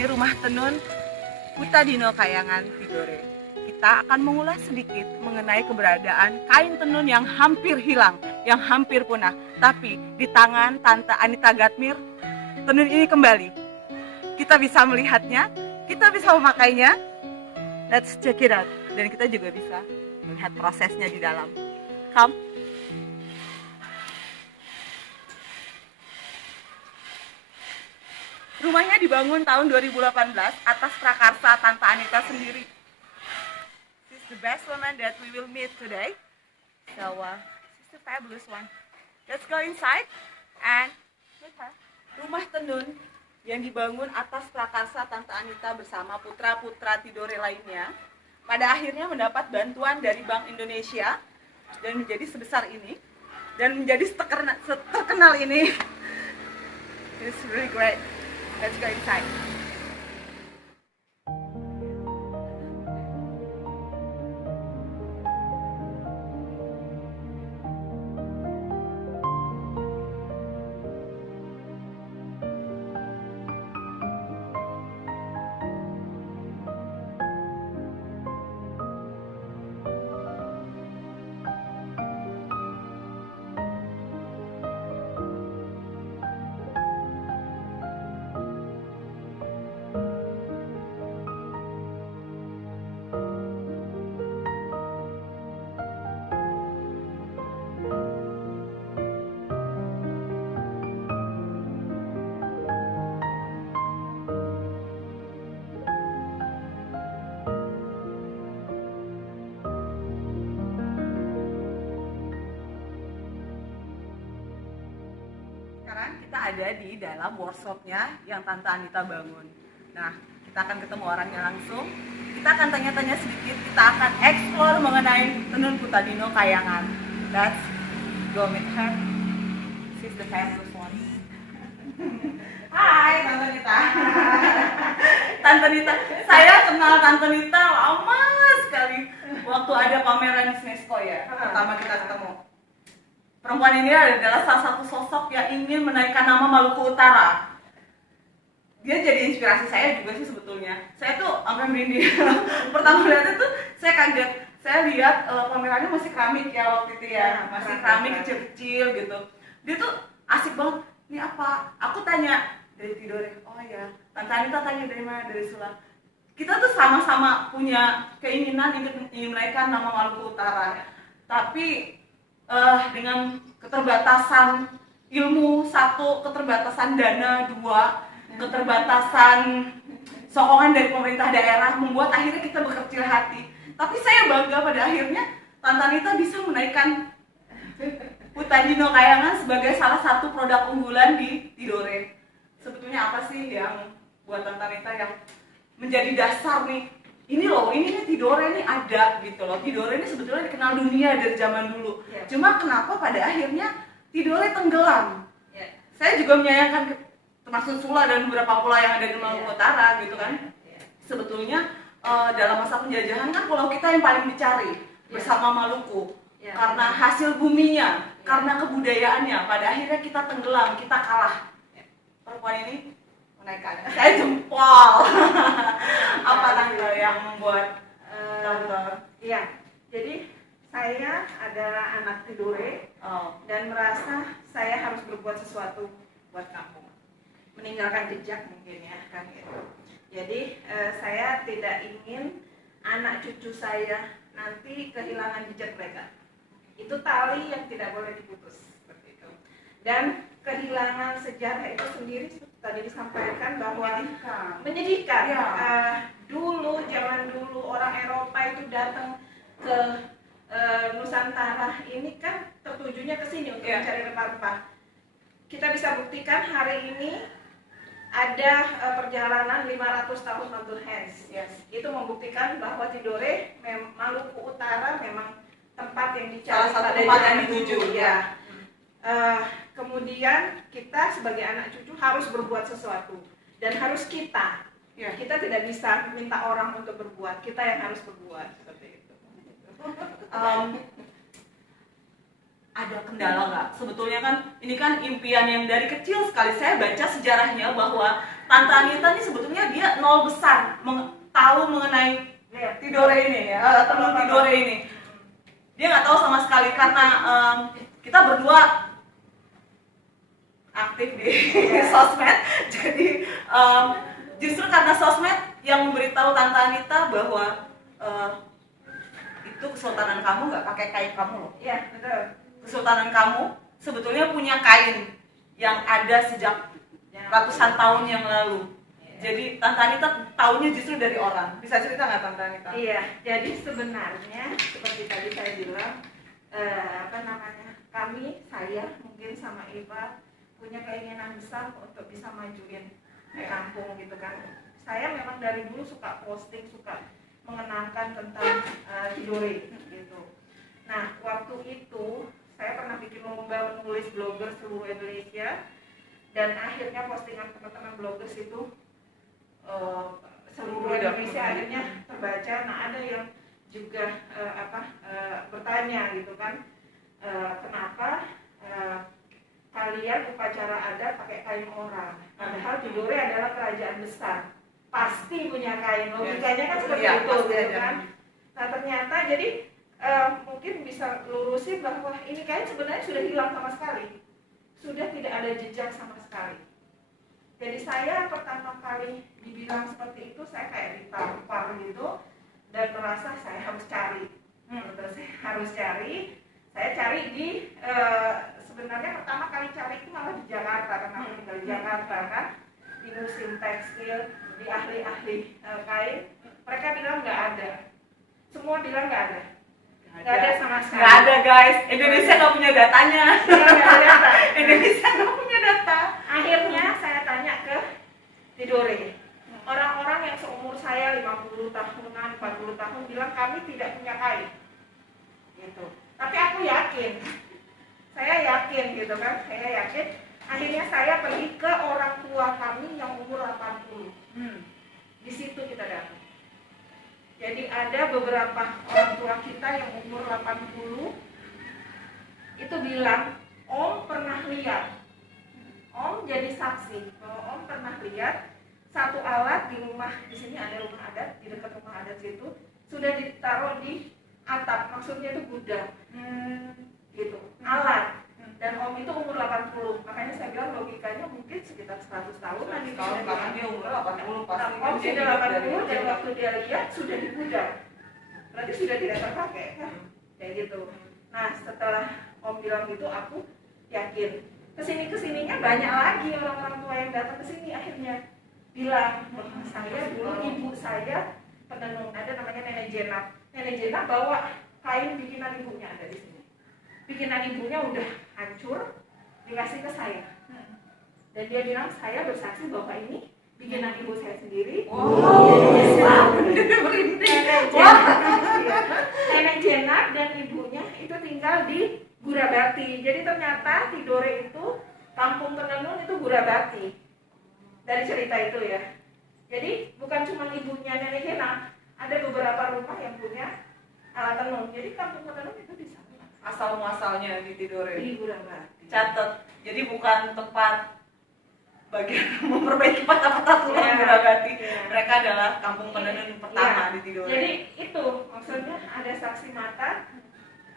di Rumah Tenun Putadino Kayangan Tidore. Kita akan mengulas sedikit mengenai keberadaan kain tenun yang hampir hilang, yang hampir punah. Tapi di tangan Tante Anita Gatmir, tenun ini kembali. Kita bisa melihatnya, kita bisa memakainya. Let's check it out. Dan kita juga bisa melihat prosesnya di dalam. Come. Rumahnya dibangun tahun 2018 atas prakarsa Tante Anita sendiri. This is the best woman that we will meet today. So, this is the fabulous one. Let's go inside and meet her. Rumah tenun yang dibangun atas prakarsa Tante Anita bersama putra-putra Tidore lainnya, pada akhirnya mendapat bantuan dari Bank Indonesia dan menjadi sebesar ini dan menjadi terkenal ini. It's really great. Let's go inside. Sekarang kita ada di dalam workshopnya yang Tante Anita bangun. Nah, kita akan ketemu orangnya langsung. Kita akan tanya-tanya sedikit. Kita akan explore mengenai tenun Putadino Kayangan. Let's go meet her. She's the fabulous one. Hai, Tante Anita. Tante Anita, saya kenal Tante Anita lama sekali. Waktu ada pameran di UNESCO ya, pertama kita ketemu. Perempuan ini adalah salah satu sosok yang ingin menaikkan nama Maluku Utara. Dia jadi inspirasi saya juga sih sebetulnya. Saya tuh sampai merinding. Pertama lihat itu saya kaget. Saya lihat pamerannya masih keramik ya waktu itu ya, masih keramik kecil-kecil gitu. Dia tuh asik banget. Ini apa? Aku tanya dari Tidore. Oh ya. Tante Anita tanya dari mana? Dari Sula. Kita tuh sama-sama punya keinginan ingin menaikkan nama Maluku Utara. Tapi dengan keterbatasan ilmu satu, keterbatasan dana dua, keterbatasan sokongan dari pemerintah daerah membuat akhirnya kita berkecil hati. Tapi saya bangga pada akhirnya Tante Anita bisa menaikkan Putadino Kayangan sebagai salah satu produk unggulan di Tidore. Sebetulnya apa sih yang buat Tante Anita yang menjadi dasar nih? Ini loh, ini nih Tidore nih ada gitu loh. Tidore ini sebetulnya dikenal dunia dari zaman dulu. Yeah. Cuma kenapa pada akhirnya Tidore tenggelam? Yeah. Saya juga menyayangkan termasuk Sula dan beberapa pulau yang ada di Maluku Utara gitu kan. Yeah. Sebetulnya dalam masa penjajahan kan pulau kita yang paling dicari bersama Maluku. Yeah. Karena hasil buminya, karena kebudayaannya. Pada akhirnya kita tenggelam, kita kalah. Yeah. Perempuan ini menaikkan. Saya jempol. Apa tante yang membuat tante? Iya, jadi saya adalah anak Tidore dan merasa saya harus berbuat sesuatu buat kampung, meninggalkan jejak mungkin ya kan gitu. Jadi saya tidak ingin anak cucu saya nanti kehilangan jejak mereka. Itu tali yang tidak boleh diputus seperti itu. Dan kehilangan sejarah itu sendiri tadi disampaikan bahwa menyedihkan. Ya. Dulu zaman dulu orang Eropa itu datang ke Nusantara ini kan tertujunya ke sini untuk mencari rempah-rempah. Kita bisa buktikan hari ini ada perjalanan 500 tahun Mountain Hands. Yes. Itu membuktikan bahwa Tidore, Maluku Utara memang tempat yang dicari. Salah satu tempat yang dituju. Ya. Kemudian kita sebagai anak cucu harus berbuat sesuatu dan harus kita tidak bisa minta orang untuk berbuat, kita yang harus berbuat seperti itu. ada kendala nggak? Sebetulnya kan ini kan impian yang dari kecil sekali. Saya baca sejarahnya bahwa Tante Anita ini sebetulnya dia nol besar tahu mengenai Tidore ini ya, tenun Tidore ini. Dia nggak tahu sama sekali karena kita berdua aktif di sosmed. Jadi justru karena sosmed yang memberitahu Tante Anita bahwa itu kesultanan kamu nggak pakai kain kamu loh. Iya, betul. Kesultanan kamu sebetulnya punya kain yang ada sejak ratusan tahun yang lalu. Jadi Tante Anita tahunya justru dari orang. Bisa cerita nggak Tante Anita? Iya, jadi sebenarnya seperti tadi saya bilang, kami, saya mungkin sama Eva punya keinginan besar untuk bisa majuin kampung gitu kan. Saya memang dari dulu suka posting, suka mengenalkan tentang Tidore gitu. Nah, waktu itu saya pernah bikin lomba menulis blogger seluruh Indonesia, dan akhirnya postingan teman-teman bloggers itu seluruh Indonesia akhirnya terbaca. Nah, ada yang juga bertanya gitu kan, kenapa kalian upacara adat pakai kain orang, padahal Tidore adalah kerajaan besar, pasti punya kain. Logikanya kan seperti itu gitu kan. Nah, ternyata jadi mungkin bisa lurusin bahwa ini kain sebenarnya sudah hilang sama sekali, sudah tidak ada jejak sama sekali. Jadi saya pertama kali dibilang seperti itu, saya kayak ditampar gitu dan merasa saya harus cari. Terus saya harus cari. Saya cari di sebenarnya pertama kali cari itu malah di Jakarta, karena aku tinggal di Jakarta kan, di museum tekstil, di ahli-ahli kain. Mereka bilang nggak ada, semua bilang nggak ada. Nggak ada sama sekali. Nggak ada guys, Indonesia nggak punya datanya. Nggak ada data. Indonesia nggak punya data. Akhirnya saya tanya ke Tidore. Orang-orang yang seumur saya 50 tahunan, 40 tahun bilang kami tidak punya kain. Gitu. Tapi aku yakin. Saya yakin gitu kan, saya yakin. Akhirnya saya pergi ke orang tua kami yang umur 80. Di situ kita datang. Jadi ada beberapa orang tua kita yang umur 80 itu bilang, Om pernah lihat, Om jadi saksi bahwa Om pernah lihat satu alat di rumah, di sini ada rumah adat, di dekat rumah adat situ sudah ditaruh di atap, maksudnya itu gudang, gitu, alat. Dan Om itu umur 80, makanya saya bilang logikanya mungkin sekitar 100 tahun nanti Karena dia umur 80 pasti. Om sudah 80 dan waktu dia lihat sudah di gudang, berarti sudah tidak terpakai kan, kayak gitu. Nah, setelah Om bilang gitu, aku yakin kesininya banyak lagi orang-orang tua yang datang ke sini akhirnya bilang, saya dulu ibu saya penenun, ada namanya Nenek Jenap. Nenek Jenap bawa kain bikinan ibunya ada di sini. Bikinan ibunya udah hancur, dikasih ke saya. Dan dia bilang, saya bersaksi bahwa ini bikinan ibu saya sendiri. Nenek Jenap dan ibunya itu tinggal di Gurabakti. Jadi ternyata Tidore itu, kampung tenun itu Gurabakti. Dari cerita itu ya. Jadi bukan cuma ibunya Nenek Jenap, ada beberapa rumah yang punya alat tenun. Jadi kampung tenun itu di sana. Asal muasalnya di Tidore. Di Gurabakti. Catat. Jadi bukan tempat bagian memperbaiki patah-patah tulang Ya, Gurabakti. ya. Mereka adalah kampung penenun pertama Ya. di Tidore. Jadi itu maksudnya ada saksi mata,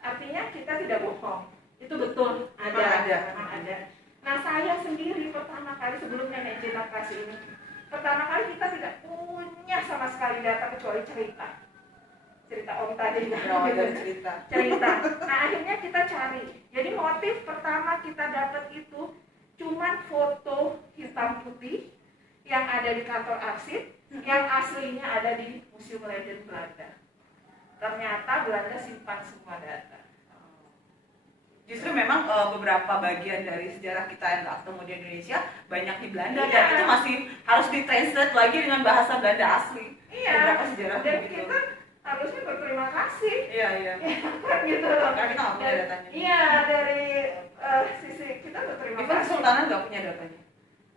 artinya kita tidak bohong. Itu betul ada. Memang ada. Nah, saya sendiri pertama kali sebelum Nenek Jenap kasih ini, pertama kali kita tidak punya sama sekali data kecuali cerita Om tadi cerita. Nah, akhirnya kita cari. Jadi motif pertama kita dapat itu cuman foto hitam putih yang ada di kantor arsip, yang aslinya ada di Museum Legend Belanda. Ternyata Belanda simpan semua data. Justru memang beberapa bagian dari sejarah kita yang nggak ketemu di Indonesia banyak di Belanda, Iya. dan itu masih harus ditranslate lagi dengan bahasa Belanda asli. Iya. Beberapa sejarah Dan begitu. kita harusnya berterima kasih. Iya. Ya, kan gitu loh. Karena kita nggak punya datanya. Iya, dari sisi kita berterima Even kasih. Kesultanan nggak punya datanya.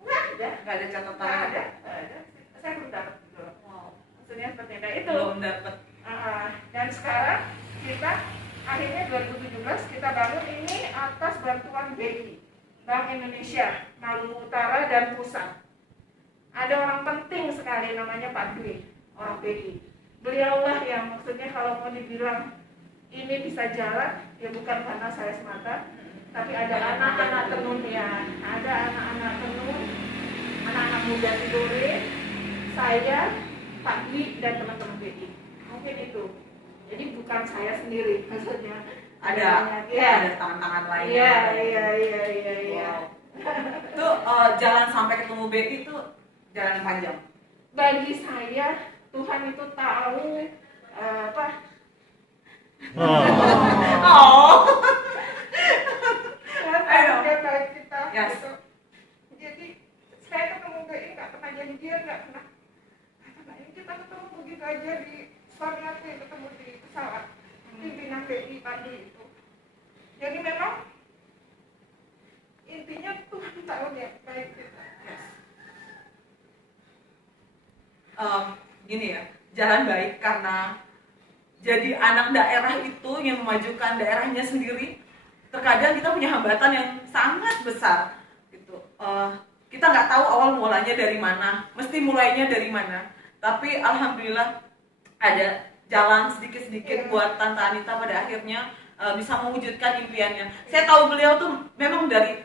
Nggak ada. Nggak ada catatan. Nggak ada. Saya belum dapat gitu loh. Wow. Maksudnya seperti itu. Belum dapat. Dan sekarang kita akhirnya 2017 kita bangun ini bantuan BI, Bank Indonesia, Maluku Utara dan Pusat. Ada orang penting sekali namanya Pak Dwi, orang BI. Beliaulah yang maksudnya kalau mau dibilang ini bisa jalan, ya bukan karena saya semata, tapi ada anak-anak tenun ya, ada anak-anak tenun, anak-anak muda Tidore, saya, Pak Dwi dan teman-teman BI. Mungkin itu. Jadi bukan saya sendiri, maksudnya ada tangan-tangan lain. Iya. Itu jalan sampai ketemu BI itu jalan panjang. Bagi saya Tuhan itu tahu apa? Oh. Tuhan tahu dia baik kita. Yes. Gitu. Jadi saya ketemu BI nggak pernah janjian, nggak pernah. Ini kita ketemu begitu aja di Suamiati, ketemu di pesawat. Pimpinan BI tadi itu. Jadi memang intinya Tuhan tahu dia baik kita. Yes. Gini ya, jalan baik karena jadi anak daerah itu yang memajukan daerahnya sendiri. Terkadang kita punya hambatan yang sangat besar gitu. Kita nggak tahu awal mulanya dari mana, mesti mulainya dari mana. Tapi alhamdulillah ada jalan sedikit-sedikit buat Tante Anita pada akhirnya bisa mewujudkan impiannya. Saya tahu beliau tuh memang dari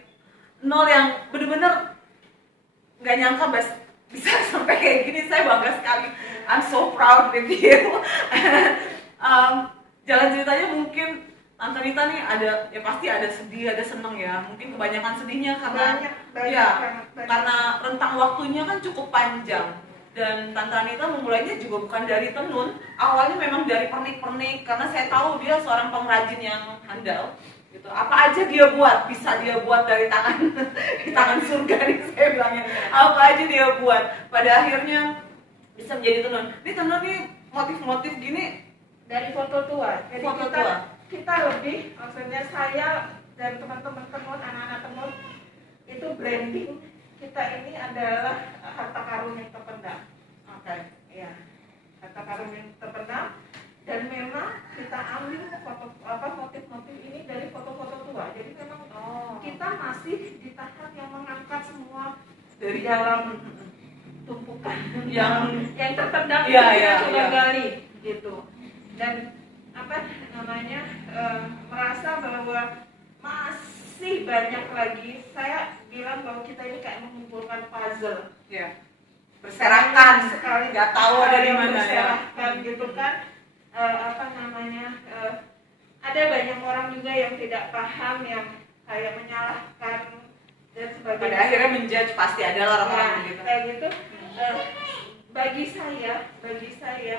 nol yang benar-benar nggak nyangka bisa sampai kayak gini. Saya bangga sekali. I'm so proud with you. Jalan ceritanya mungkin Tante Anita nih ada, ya pasti ada sedih, ada seneng ya. Mungkin kebanyakan sedihnya karena banyak. karena rentang waktunya kan cukup panjang. Dan Tante Anita memulainya juga bukan dari tenun, awalnya memang dari pernik-pernik karena saya tahu dia seorang pengrajin yang handal gitu. Apa aja dia buat, bisa dia buat dari tangan surga nih saya bilangnya. Apa aja dia buat, pada akhirnya bisa menjadi tenun. Ini tenun nih motif-motif gini dari foto tua. Jadi foto tua. Kita lebih, maksudnya saya dan teman-teman tenun, anak-anak tenun itu branding kita ini adalah harta karun yang terpendam. Oke. Ya, harta karun yang terpendam. Dan memang kita ambil motif-motif ini dari foto-foto tua. Jadi memang kita masih di tahap yang mengangkat semua dari dalam tumpukan yang terpendam Iya, kita iya, coba iya. gali gitu. Dan merasa bahwa masih banyak lagi. Saya bilang bahwa kita ini kayak mengumpulkan puzzle. Ya. Berserakan sekali, nggak tahu ada di mana ya. Berserakan gitu kan. Ada banyak orang juga yang tidak paham, yang kayak menyalahkan dan sebagainya. Pada akhirnya menjudge, pasti ada orang-orang begitu. Kayak gitu. Bagi saya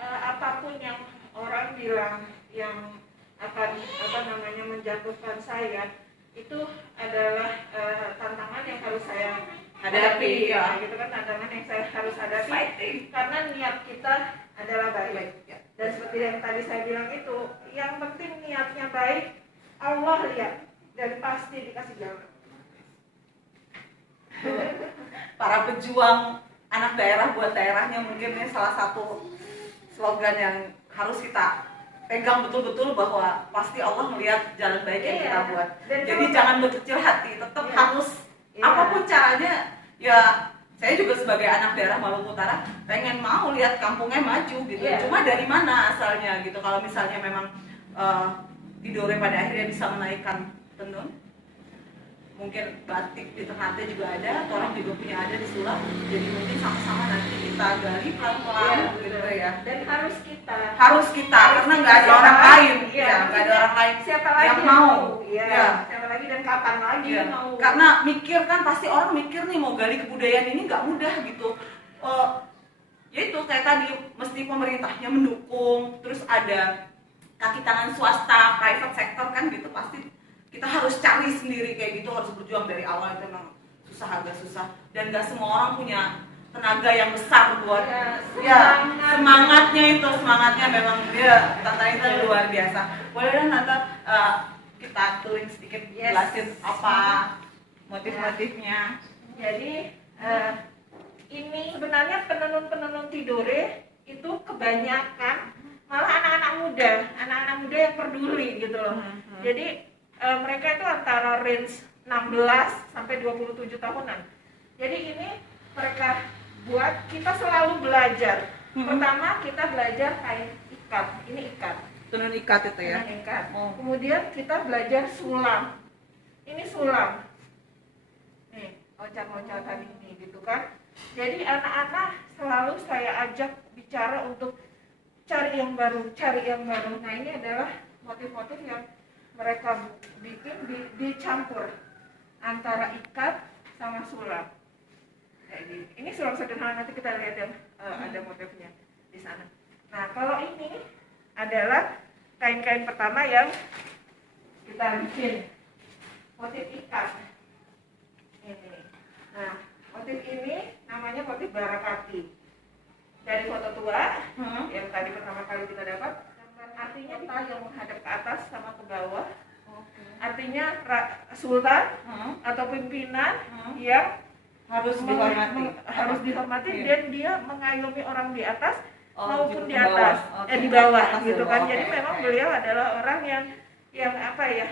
apapun yang orang bilang yang akan menjatuhkan saya, itu adalah tantangan yang harus saya Hadapi, ya. gitu kan, tantangan yang saya harus hadapi. Fighting. Karena niat kita adalah baik. Ya. Dan seperti yang tadi saya bilang itu, yang penting niatnya baik, Allah lihat dan pasti dikasih jalan. Para pejuang anak daerah buat daerahnya, mungkin ini salah satu slogan yang harus kita pegang betul-betul, bahwa pasti Allah melihat jalan baik yang kita buat. Dan jadi jangan berkecil hati, tetap harus apapun caranya. Ya, saya juga sebagai anak daerah Maluku Utara pengen mau lihat kampungnya maju gitu. Cuma dari mana asalnya gitu. Kalau misalnya memang Tidore pada akhirnya bisa menaikkan tenun, mungkin batik di Ternate juga ada, orang juga punya ada di Sulap. Jadi mungkin sama-sama nanti kita gali pelan-pelan gitu ya. Dan harus kita karena nggak ada orang lain. Nggak ada orang lain siapa lagi yang mau. Siapa lagi dan kapan lagi mau. Karena mikir kan, pasti orang mikir nih mau gali kebudayaan ini nggak mudah gitu. Ya itu kayak tadi, mesti pemerintahnya mendukung, terus ada kaki tangan swasta, private sector kan gitu. Pasti kita harus cari sendiri kayak gitu, harus berjuang dari awal. Itu memang agak susah, dan nggak semua orang punya tenaga yang besar buat semangatnya memang dia. Tante itu luar biasa. Boleh dong Tante kita tulis sedikit, jelasin apa motif-motifnya. Jadi ini sebenarnya penenun Tidore itu kebanyakan malah anak-anak muda yang peduli gitu loh. Jadi mereka itu antara range 16 sampai 27 tahunan. Jadi ini mereka buat, kita selalu belajar. Pertama kita belajar kain ikat, ini ikat. Tenun ikat itu ya. Tenun ikat. Kemudian kita belajar sulam. Ini sulam. Nih, loncat-loncatan ini gitu kan. Jadi anak-anak selalu saya ajak bicara untuk cari yang baru, cari yang baru. Nah, ini adalah motif-motif yang mereka bikin dicampur antara ikat sama sulam. Kayak gini. Ini sulam sederhana, nanti kita lihat yang ada motifnya di sana. Nah, kalau ini adalah kain-kain pertama yang kita bikin motif ikat. Ini. Nah, motif ini namanya motif barakati. Dari foto tua yang tadi pertama kali kita dapat, artinya kita yang menghadap ke atas sama ke bawah. Artinya sultan atau pimpinan yang harus dihormati, dan dia mengayomi orang di atas maupun gitu, di atas, di bawah gitu kan. Jadi Okay. memang beliau adalah orang yang apa ya,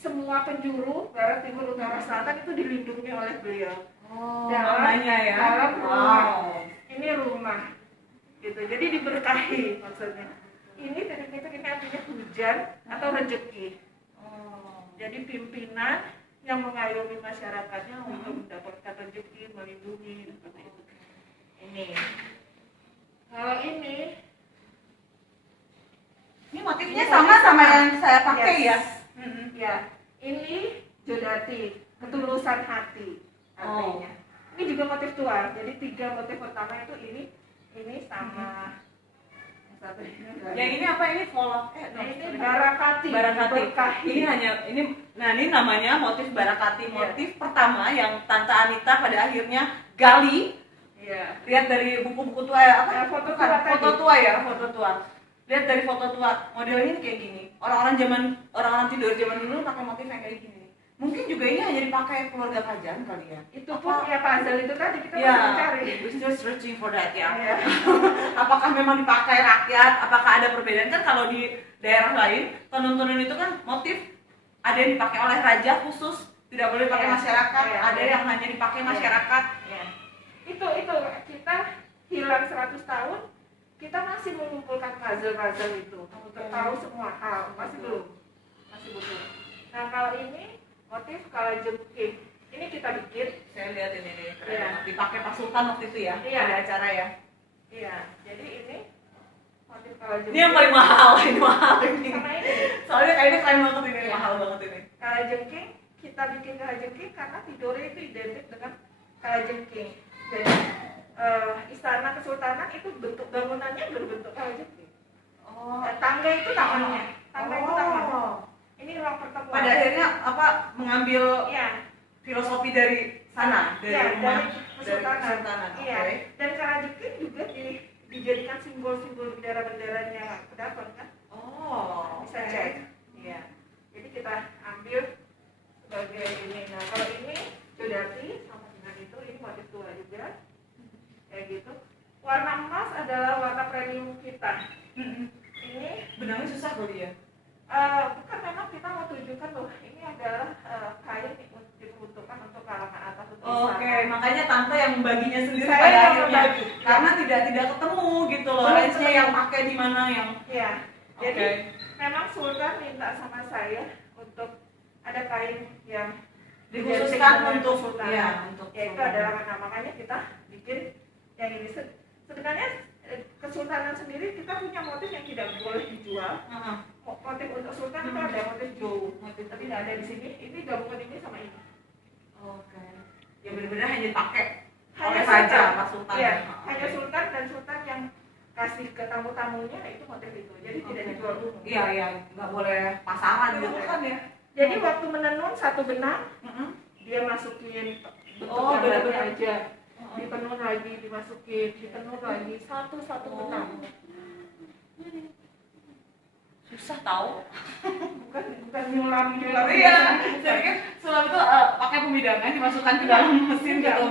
semua penjuru barat, timur, utara, selatan itu dilindungi oleh beliau. Namanya ya. Dalam rumah. Ini rumah gitu, jadi diberkahi maksudnya. Ini titik-titik ini artinya hujan atau rezeki. Jadi pimpinan yang mengayomi masyarakatnya untuk mendapatkan rezeki, melindungi seperti itu. Ini. Kalau ini motifnya sama yang saya pakai ya. Ya, ini jodati, ketulusan hati artinya. Ini juga motif tua. Jadi 3 motif pertama itu ini sama satu ini. Yang ini apa ini volok? Ini barakati. Berkahi. Ini namanya motif barakati. Motif pertama yang Tante Anita pada akhirnya gali. Iya. Lihat dari buku-buku tua ya, apa? Foto tua. Lihat dari foto tua. Modelnya kayak gini. Orang-orang tidur zaman dulu pakai motif yang kayak gini. Mungkin juga ini hanya dipakai keluarga kerajaan kali ya. Itu pun ya puzzle itu tadi kita masih mencari. We're still searching for that ya. Apakah memang dipakai rakyat? Apakah ada perbedaan? Kan kalau di daerah lain tenun-tenun itu kan motif ada yang dipakai oleh raja khusus, tidak boleh dipakai masyarakat. Ada yang hanya dipakai masyarakat. Itu kita hilang 100 tahun, kita masih mengumpulkan puzzle itu untuk tahu semua hal. Masih butuh. Nah, kalau ini motif kalajengking. Ini kita bikin. Saya lihat ini nih, dipakai Pak Sultan waktu itu ya, ada acara ya. Iya, jadi ini motif kalajengking. Ini yang paling mahal ini. Sama ini. Soalnya kayaknya keren banget ini, mahal banget ini. Kalajengking, kita bikin kalajengking karena tidore itu identik dengan kalajengking. Jadi istana kesultanan itu bentuk bangunannya berbentuk kalajengking. Tangga itu tamannya. Ini ruang pertemuan. Pada akhirnya mengambil filosofi dari sana, dari rumah kesultanan. Iya. Dan kalajengking juga dijadikan simbol-simbol bendera-benderanya kedaton kan? Bisa cek. Iya. Jadi kita ambil sebagai ini. Nah, kalau ini jodati sama dengan itu, ini motif tua juga. Kayak gitu. Warna emas adalah warna premium kita. Ini benangnya susah kali ya. Bukan, memang kita mau tunjukkan bahwa ini adalah kain diperuntukkan untuk kalangan atas. Makanya Tante yang membaginya sendiri Saya pada yang akhirnya membagi. karena tidak ketemu gitu loh, range-nya yang pakai di mana yang. Iya. Jadi memang Sultan minta sama saya untuk ada kain yang dikhususkan untuk Sultan. Itu adalah makanya kita bikin yang ini. Sebenarnya kesultanan sendiri kita punya motif yang tidak boleh dijual. Motif untuk sultan itu ada motif jauh, tapi tidak ada di sini. Ini gabungan ini sama ini. Ya benar-benar hanya dipakai Hanya oleh raja, sultan. Pak Sultan. Iya, hanya sultan dan sultan yang kasih ke tamu-tamunya itu motif itu. Jadi tidak dijual umum. Iya, nggak boleh pasaran gitu kan ya. Jadi waktu menenun satu benang, dia masukin bentuk benar-benar aja. Ditenun lagi, dimasukin, ditenun lagi, satu benang. Susah tahu. Bukan nyulam. Iya, jadi kan sulam itu pakai pemidangan dimasukkan ke dalam mesin gitu.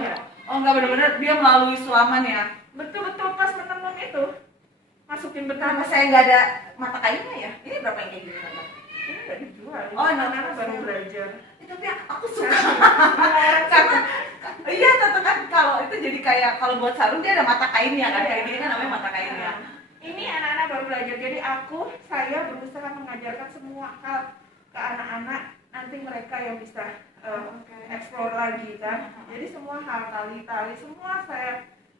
Enggak, benar-benar dia melalui sulaman ya. Betul-betul pas menenun itu masukin benang. Kenapa saya nggak ada mata kainnya ya? Ini berapa yang kayak gini Tante? Ini nggak dijual. Oh, anak-anak baru belajar. Tapi aku suka karena iya tetep kan kalau itu jadi kayak kalau buat sarung dia ada mata kainnya kan, kayak gini kan namanya mata kainnya. Ini anak-anak baru belajar, jadi saya berusaha mengajarkan semua hal ke anak-anak, nanti mereka yang bisa explore lagi kan. Jadi semua hal, tali semua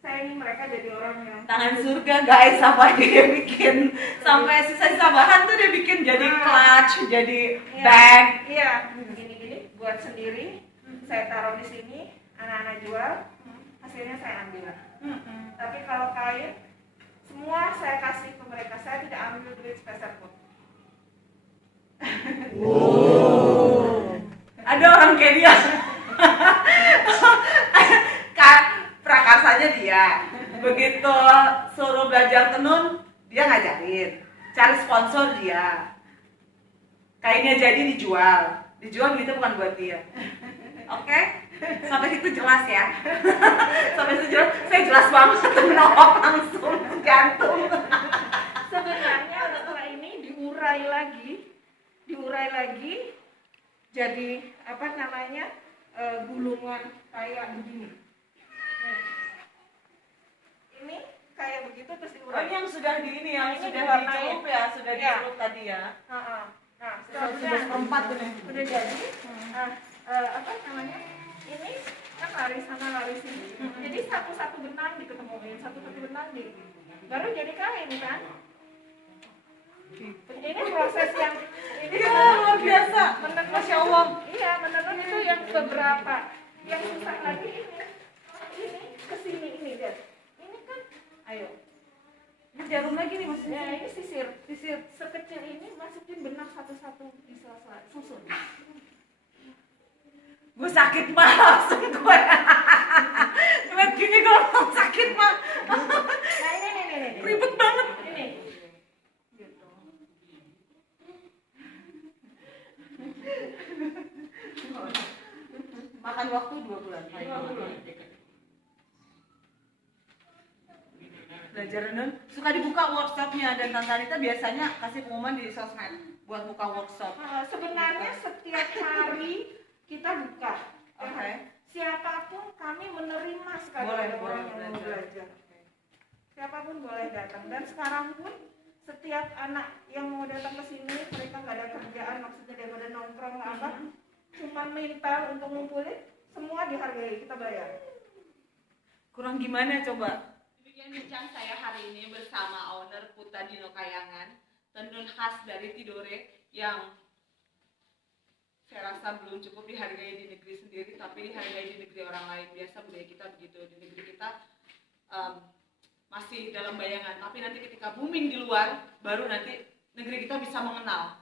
saya ingin mereka jadi orang yang Tangan surga guys, apa dia bikin sampai sisa-sisa bahan tuh dia bikin jadi clutch, jadi bag. Iya, gini buat sendiri. Saya taruh di sini, anak-anak jual, hasilnya saya ambil. Tapi kalau kain, semua saya kasih ke mereka, saya tidak ambil duit sepeser pun. Ada orang kayak dia. Prakarsanya dia. Begitu suruh belajar tenun, dia ngajarin. Cari sponsor dia. Kainnya jadi dijual gitu bukan buat dia. Oke? Sampai situ jelas ya. Sampai situ jelas, saya jelas banget menolak langsung jantung. Sebenarnya setelah ini diurai lagi jadi apa namanya gulungan kayak begini. Ini kayak begitu terus Oh, diurai. ini yang sudah di ini yang Ini sudah diwarnain. dicelup ya, sudah Iya. dicelup tadi ya. Nah, Sudah seperempat tuh nih. udah jadi. Apa namanya? Ini kan lari sana lari sini. Jadi satu benang diketemuin, satu benang baru jadi kain kan? Ini proses yang ini Iya, luar biasa. menenun. Masya Allah. Iya, menenun itu yang beberapa. Yang susah lagi ini kesini ini deh. Ini kan, ayo. Ini jarum lagi nih maksudnya. Ya, ini sisir sekecil ini masukin benang satu-satu di sela-sela susun. Gue sakit mah langsung gue. Ngeliat gini gue langsung sakit mah. Nah ini. Ribet banget. Ini. Gitu. Makan waktu 2 bulan. 2 bulan. Belajar tenun. Suka dibuka workshopnya dan Tante Anita biasanya kasih pengumuman di sosmed buat buka workshop. Sebenarnya setiap hari kita buka. Oke. Siapapun kami menerima sekali Boleh, ada orang boleh yang mau belajar. belajar. Siapapun boleh datang. Dan sekarang pun setiap anak yang mau datang ke sini, mereka nggak ada kerjaan, maksudnya daripada nongkrong apa, cuma minta untuk ngumpulin, semua dihargai, kita bayar. Kurang gimana coba? Demikian bincang saya hari ini bersama owner Puta Dino Kayangan, tenun khas dari Tidore yang saya rasa belum cukup dihargai di negeri sendiri, tapi dihargai di negeri orang lain. Biasa budaya kita begitu, di negeri kita masih dalam bayangan, tapi nanti ketika booming di luar, baru nanti negeri kita bisa mengenal.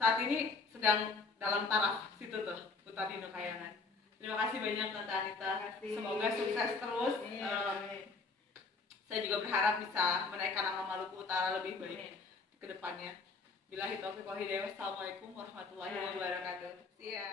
Saat ini sedang dalam taraf situ tuh, Puta Dino Kayangan. Terima kasih banyak Tante Anita, semoga sukses terus. Saya juga berharap bisa menaikkan nama Maluku Utara lebih baik ke depannya. Billahi taufiq wal hidayah. Wassalamualaikum warahmatullahi wabarakatuh. See ya.